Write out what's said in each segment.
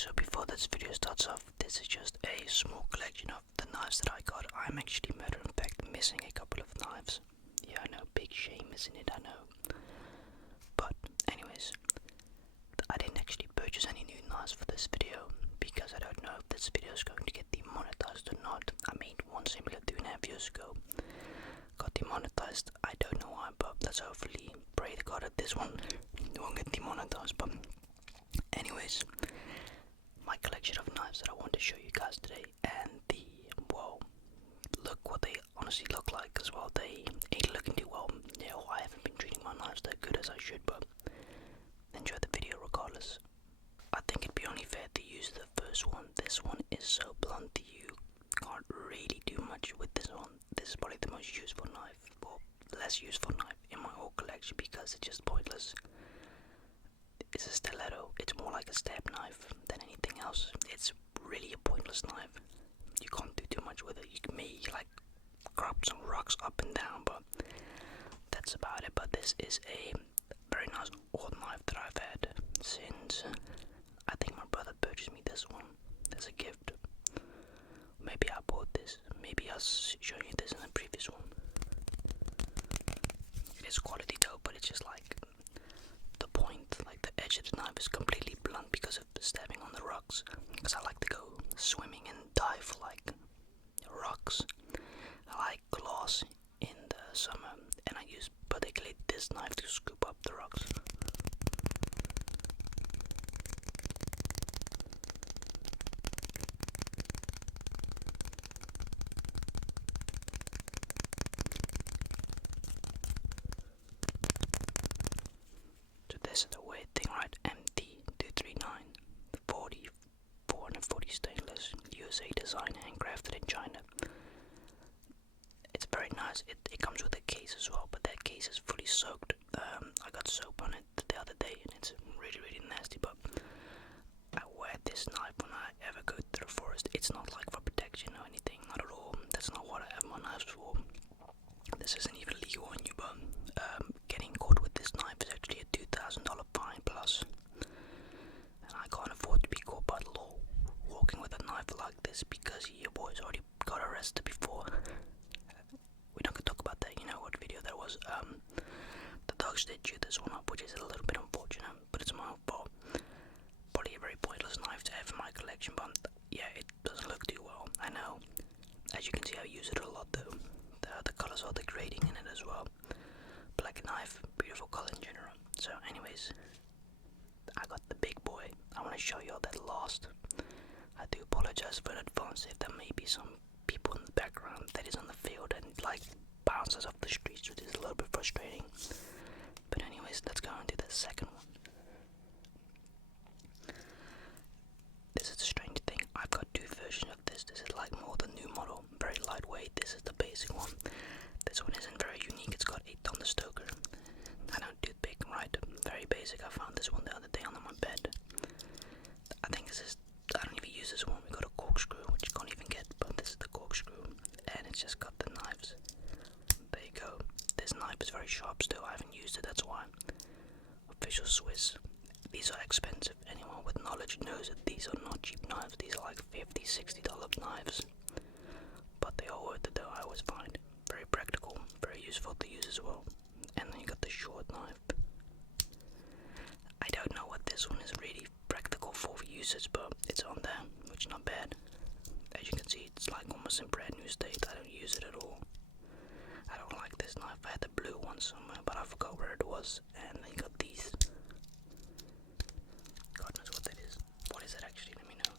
So before this video starts off, this is just a small collection of the knives that I got. I'm actually, matter of fact, missing a couple of knives. Yeah, I know, big shame, isn't it? I know. But anyways, I didn't actually purchase any new knives for this video because I don't know if this video is going to get demonetized or not. I made one similar 2.5 years ago. Got demonetized. I don't know why, but let's hopefully pray to God that this one won't get demonetized. But anyways, my collection of knives that I want to show you guys today, and look what they honestly look like as well. They ain't looking too well. I haven't been treating my knives that good as I should, but enjoy the video regardless. I think it'd be only fair to use the first one. This one is so blunt you can't really do much with this one. This is probably the most useful knife, or less useful knife in my whole collection because it's just pointless. It's a stiletto. It's more like a stab knife than anything else. It's really a pointless knife. You can't do too much with it. You can maybe like grab some rocks up and down, but that's about it. But this is a very nice old knife that I've had since I think my brother purchased me this one as a gift. Maybe I bought this. Maybe I was showing you this in the previous one. It is quality though, but it's just like the point, like the edge of the knife is completely blunt because of stabbing on the rocks. Because I like to go swimming and dive for like rocks. I like glass in the summer, and I use particularly this knife to scoop up the rocks. So this is the weird thing, right? MT239 440 stainless, USA design, handcrafted in China. It's very nice. It comes with a case as well, but that case is fully soaked. I got soap on it the other day, and it's really nasty. But I wear this knife when I ever go through the forest. It's not like for protection or anything, not at all. That's not what I have my knives for. This isn't even legal on you, but getting caught with this knife is actually a $2,000 fine plus. And I can't afford to be caught by the law walking with a knife like this because your boys already got arrested before. We're not gonna talk about that. You know what video that was. The dogs did chew this one up, which is a little bit unfortunate, but it's my own fault. Probably a very pointless knife to have in my collection, but yeah, it doesn't look too well. I know. As you can see, I use it a lot though. The colors are degrading in it as well. Black knife, beautiful color in general. So anyways, I got the big boy. I want to show you all that last. I do apologize for in advance if there may be some people in the background that is on the field and like bounces off the streets, which is a little bit frustrating. But anyways, let's go into the second one. This is the strange thing. I've got two versions of this. This is like more the new model, very lightweight. This is the basic one. This one isn't very unique. It's got a thunder stoker. I know, toothpick, right? Very basic. I found this one the other day under my bed. I think this is, I don't even use this one. We got a corkscrew, which you can't even get, but this is the corkscrew, and it's just got the knives. There you go. This knife is very sharp still. I haven't used it, that's why. Official Swiss. These are expensive. Anyone with knowledge knows that these are not cheap knives. These are like $50, $60 knives. But they are worth it though, I always find. Very practical, very useful to use as well. And then you got the short knife. I don't know what this one is really practical for usage, but it's on there, which is not bad. As you can see, it's like almost in brand new state. I don't use it at all. I don't like this knife. I had the blue one somewhere, but I forgot where it was. And then you got these. God knows what that is. What is it actually? Let me know.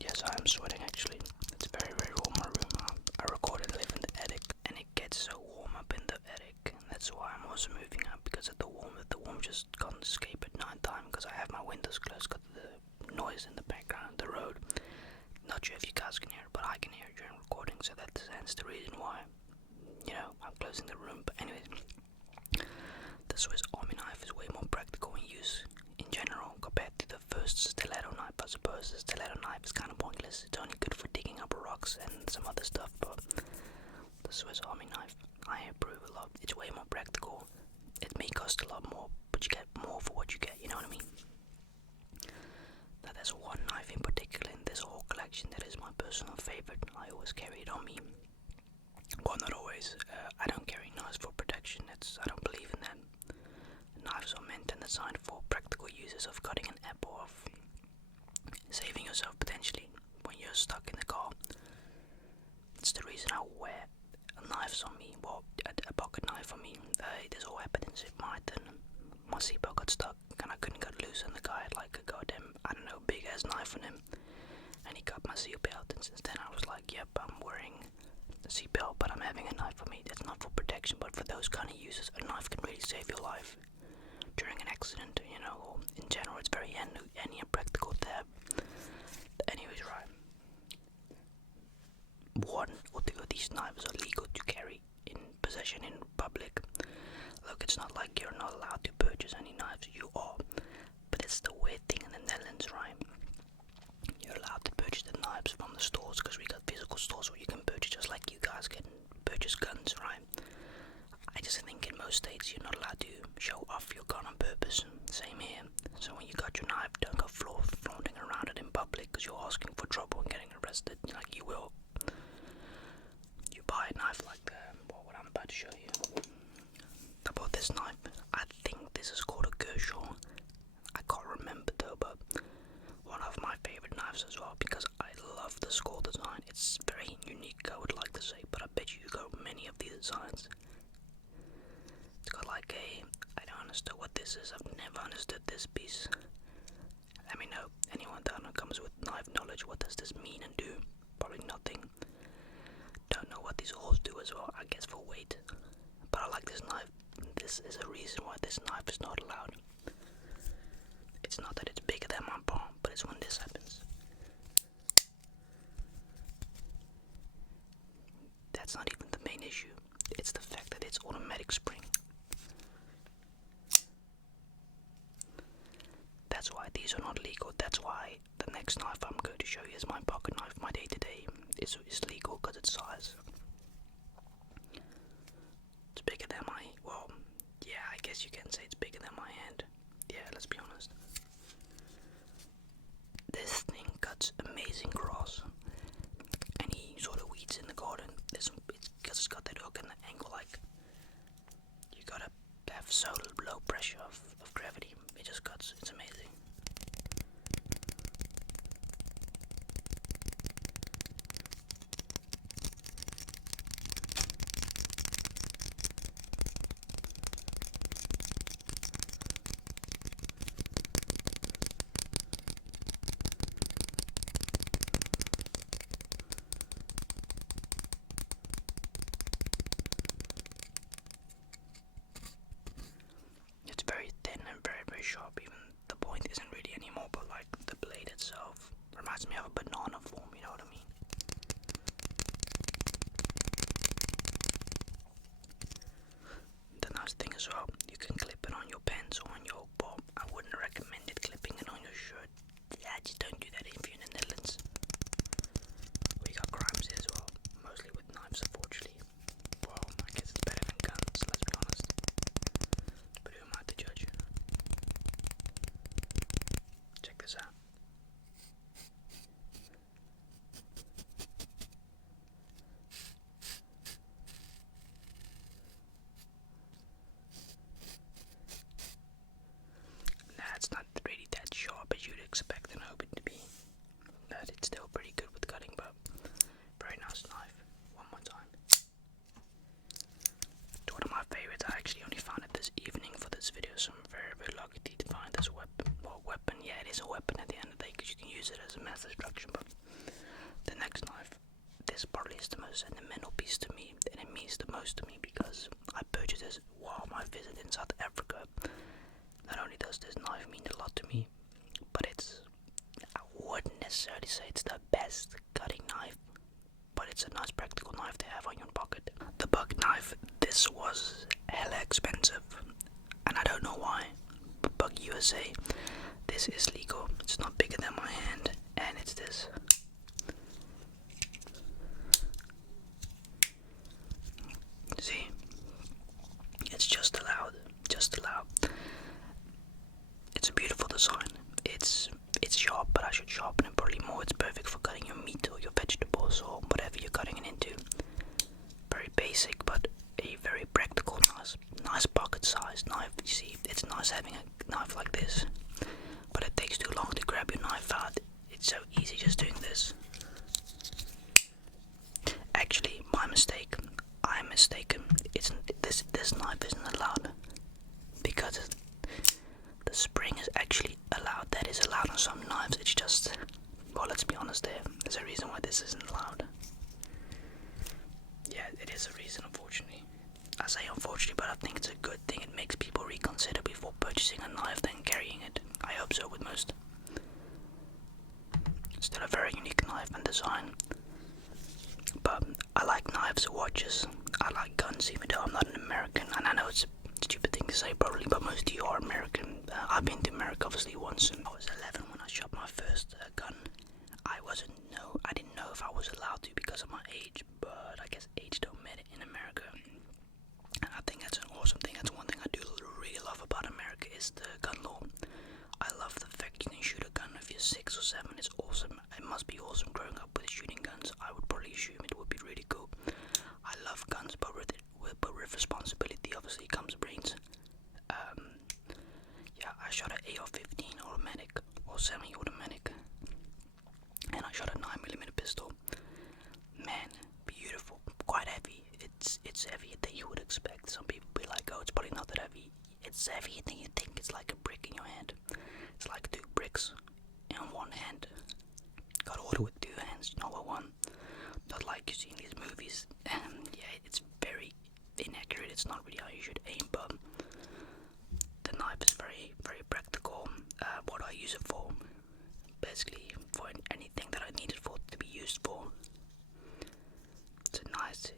Yes, I am sweating actually. It's very warm in my room. I recorded live in the attic, and it gets so warm up in the attic. And that's why I'm also moving up, because of the warm just can't escape at night time because I have my windows closed, got the noise in the background, the road. Not sure if you guys can hear it, but I can hear it during recording, so that's the reason why, I'm closing the room. But anyways, the Swiss Army knife is way more practical in use in general compared yourself potentially when you're stuck in the car. It's the reason I wear knives on me, well, a pocket knife on me. There's a weapon inside my seatbelt got stuck and I couldn't get loose, and the guy had like a goddamn, I don't know, big ass knife on him, and he cut my seatbelt, and since then I was like, yep, I'm wearing the seatbelt, but I'm having a knife on me. That's not for protection, but for those kind of uses, a knife can really save your life during an accident, you know, or in general. It's very handy and practical to have. Anyways, right. One or two of these knives are legal to carry in possession in public. Look, it's not like you're not allowed to purchase any knives. You are, but it's the weird thing in the Netherlands, right? You're allowed to purchase the knives from the stores because we got physical stores where you can purchase, just like you guys can purchase guns, right? I just think in most states you're not allowed to show off your gun on purpose. Same here. So when you got your knife, don't go flaunting around it in public because you're asking for trouble and getting arrested, like you will. You buy a knife like what I'm about to show you. I bought this knife. I think this is called a Kershaw. I can't remember though, but one of my favorite knives as well because I love the skull design. It's very unique, I would like to say, but I bet you got many of these designs. It's got like I don't understand what this is. I've never understood this piece. Let me know. Anyone that comes with knife knowledge, what does this mean and do? Probably nothing. Don't know what these holes do as well, I guess for weight. But I like this knife. This is a reason why this knife is not allowed. It's not that it's bigger than my palm, but it's when this happens. That's not even the main issue. It's the fact that it's automatic spring. That's why these are not legal. That's why the next knife I'm going to show you is my pocket knife. My day-to-day is legal because it's size. It's bigger than my, well, yeah, I guess you can say it's bigger than my hand. Yeah, let's be honest. This thing cuts amazing grass. Any sort of weeds in the garden. It's because it's got that hook and the angle, like you gotta have so low pressure of gravity. It just cuts. It's amazing. It's very thin and very, very sharp. Even the point isn't really anymore, but like the blade itself reminds me of a banana form, you know what I mean? The nice thing as well, you can clip it on your pants or on your bob. I wouldn't recommend it clipping it on your shirt. Yeah, just don't do that if you're in the Netherlands. We got crimes here as well, mostly with knives, unfortunately. Well, I guess it's better than guns, let's be honest. But who am I to judge? Check this out. Nah, it's not really that sharp as you'd expect and hope it to be. But it's still pretty good with cutting, but very nice knife. One more time. It's one of my favorites. I actually only found it this evening for this video, so I'm very, very lucky to find this weapon. Well, weapon, yeah, it is a weapon at the end of the day because you can use it as a mass destruction. But the next knife, this probably is the most sentimental piece to me, and it means the most to me because I purchased this while my visit in South Africa. Not only does this knife mean a lot to me, but I wouldn't necessarily say it's the best cutting knife, but it's a nice practical knife to have on your pocket. The buck knife, this was hella expensive, and I don't know why, but Buck USA, this is legal. It's not bigger than my hand, and it's this. See, it's just allowed. It's a beautiful design. It's sharp, but I should sharpen it probably more. It's perfect for cutting your meat or your vegetables or whatever you're cutting it into. Very basic, but a very practical, nice pocket-sized knife. You see, it's nice having a knife like this, but it takes too long to grab your some knives it's just, well, let's be honest, there's a reason why this isn't allowed. Yeah, it is a reason, unfortunately. I say unfortunately, but I think it's a good thing. It makes people reconsider before purchasing a knife than carrying it. I hope so with most. Still a very unique knife and design. But I like knives, watches, I like guns, even though I'm not an American. And I know it's a stupid thing to say probably, but most of you are American. I've been to America obviously once, and I was 11 when I shot my first gun. I didn't know if I was allowed to because of my age, but I guess age don't matter in America. And I think that's an awesome thing. That's one thing I do really love about America is the gun law. I love the fact you can shoot a gun if you're 6 or 7. It's awesome. It must be awesome growing up with shooting guns. I would probably assume it would be really cool. I love guns, but with responsibility obviously comes brains. Yeah, I shot an AR-15 automatic or semi-automatic, and I shot a 9mm pistol. Man, beautiful, quite heavy. It's heavier than you would expect. Some people be like, oh, it's probably not that heavy. It's heavier than you think. It's like a brick in your hand. It's like 2 bricks in one hand. Gotta order with 2 hands, not with one. Not like you see in these movies. Yeah, it's very inaccurate. It's not really how you should aim, but the knife is very, very practical. What I use it for, basically for anything that I need it for to be used for.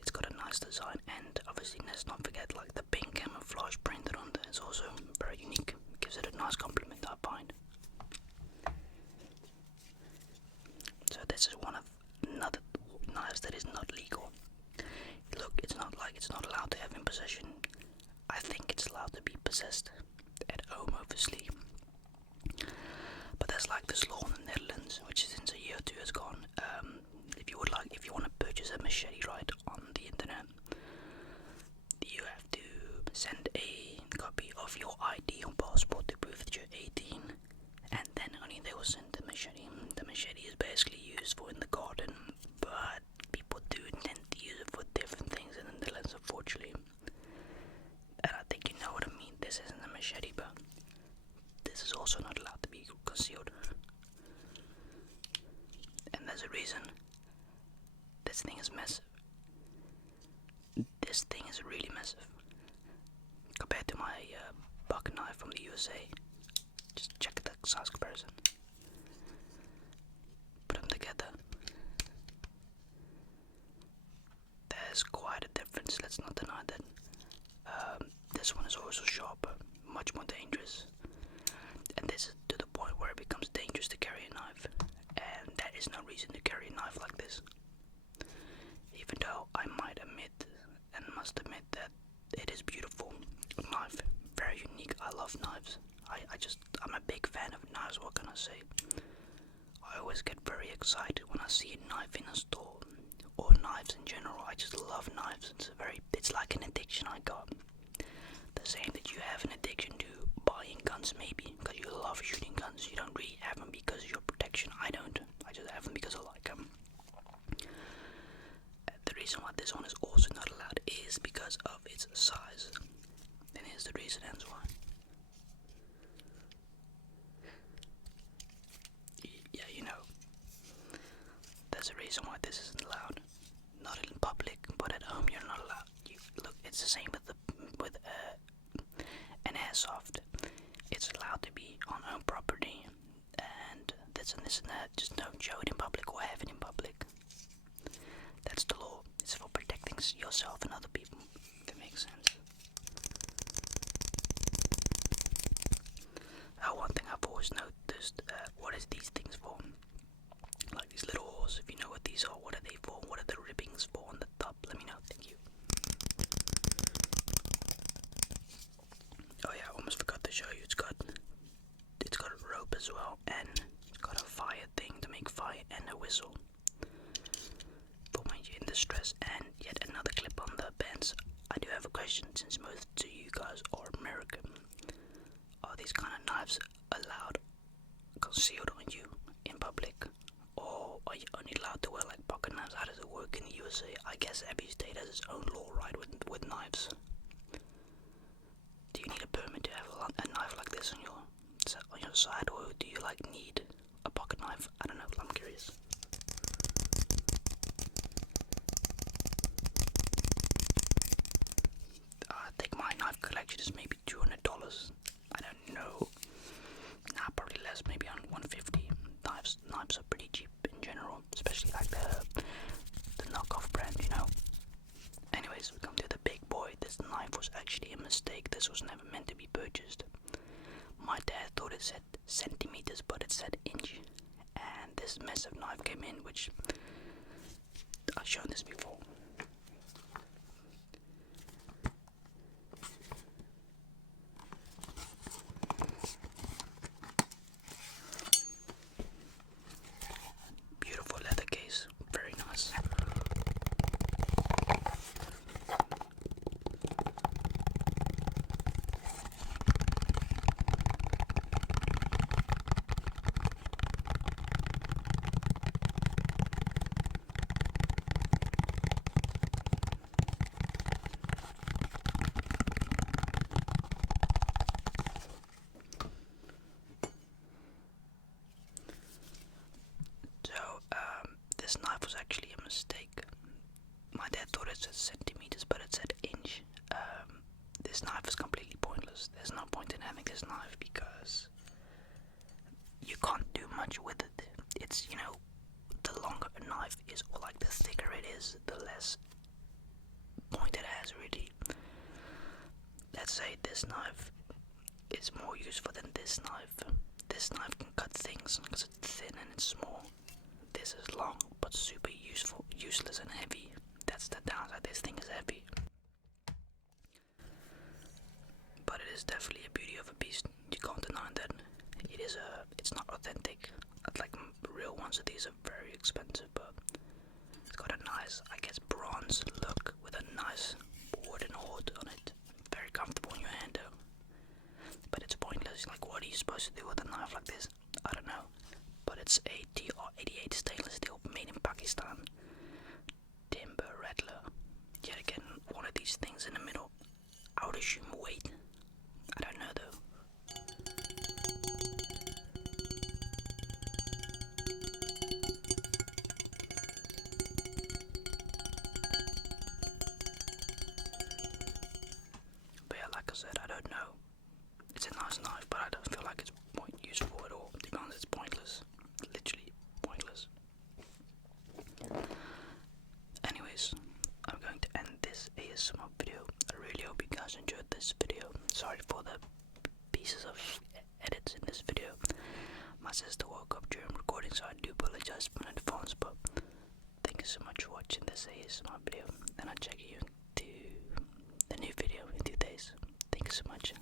It's got a nice design, and obviously let's not forget like the pink camouflage printed on there is also very unique. Gives it a nice compliment, I find. So this is one of another knives that is not legal. Look, it's not like it's not allowed to have in possession. I think it's allowed to be possessed at home, obviously. But there's like this law in the Netherlands, which since a year or 2 has gone. If you want to purchase a machete right on the internet, you have to send a copy of your ID or passport to prove that you're 18, and then only they will send the machete. The machete is basically used for in the garden, but people do tend to use it for different things in the Netherlands, unfortunately. And I think you know what I mean. This isn't a machete, but this is also not allowed to be concealed. And there's a reason. This thing is massive. This thing is really massive. Compared to my buck knife from the USA. Just check the size comparison. Put them together. There's quite a difference, let's not deny that. This one is also sharper, much more dangerous. And this is to the point where it becomes dangerous to carry a knife. And there is no reason to carry a knife like this. Even though I might admit and must admit that it is beautiful knife, very unique. I love knives. I'm a big fan of knives, what can I say? I always get very excited when I see a knife in a store, or knives in general. I just love knives. It's like an addiction I got. The same that you have an addiction to buying guns, maybe, because you love shooting guns. You don't really have them because of your protection. I don't. I just have them because I like them. The reason why this one is also not allowed is because of its size. And here's the reason and why. Yeah, you know. There's a reason why this isn't allowed. Not in public, but at home you're not allowed. Look, it's the same with an airsoft. It's allowed to be on own property, and this and that. Just don't show it in public or have it in public. That's the law. It's for protecting yourself and other people. That makes sense. One thing I've always noticed, what is these things for? Like these little holes, if you know what these are, what are they for? What are the ribbings for on the top? Let me know, thank you. Oh yeah, I almost forgot to show you, it's got a rope as well, and it's got a fire thing to make fire and a whistle. For when you're in distress, and yet another clip on the bands. I do have a question, since most of you guys are American. Are these kind of knives allowed concealed on you in public? Or are you only allowed to wear like pocket knives? How does it work in the USA? I guess every state has its own law, right, with knives. Do you need a permit to have a knife like this on your side, or do you like need a pocket knife? I don't know, I'm curious. I think my knife collection is maybe $200. I don't know. Nah, probably less, maybe on 150. Knives are pretty cheap in general, especially like the knockoff brand, you know. Anyways, we come to the big boy. This knife was actually a mistake. This was never meant to be purchased. My dad thought it said centimeters, but it said inch. And this massive knife came in, which I've shown this before. Beautiful leather case, very nice. So, this knife was actually a mistake. My dad thought it said centimeters, but it said inch. This knife is completely pointless. There's no point in having this knife because you can't do much with it. It's, you know, the longer a knife is, or like the thicker it is, the less point it has, really. Let's say this knife is more useful than this knife. This knife can cut things because it's thin and it's small. This is long but super useful, useless and heavy. That's the downside. This thing is heavy, but it is definitely a beauty of a beast. You can't deny that. It's not authentic. Like real ones of these are very expensive, but it's got a nice, I guess, bronze look with a nice wooden hood on it. Very comfortable in your hand though. But it's pointless. Like, what are you supposed to do with a knife like this? I don't know. But it's a TR-88 stainless steel made in Pakistan. Timber rattler. Yet again, one of these things in the middle. I would assume weight. I don't know though. But yeah, like I said, I don't know. It's a nice knife, but I don't feel like it's useful at all. To be honest, it's pointless. Literally pointless. Anyways, I'm going to end this ASMR video. I really hope you guys enjoyed this video. Sorry for the pieces of edits in this video. My sister woke up during recording, so I do apologize for in advance, but thank you so much for watching this ASMR video, and I'll check you into the new video in 2 days. Thank you so much.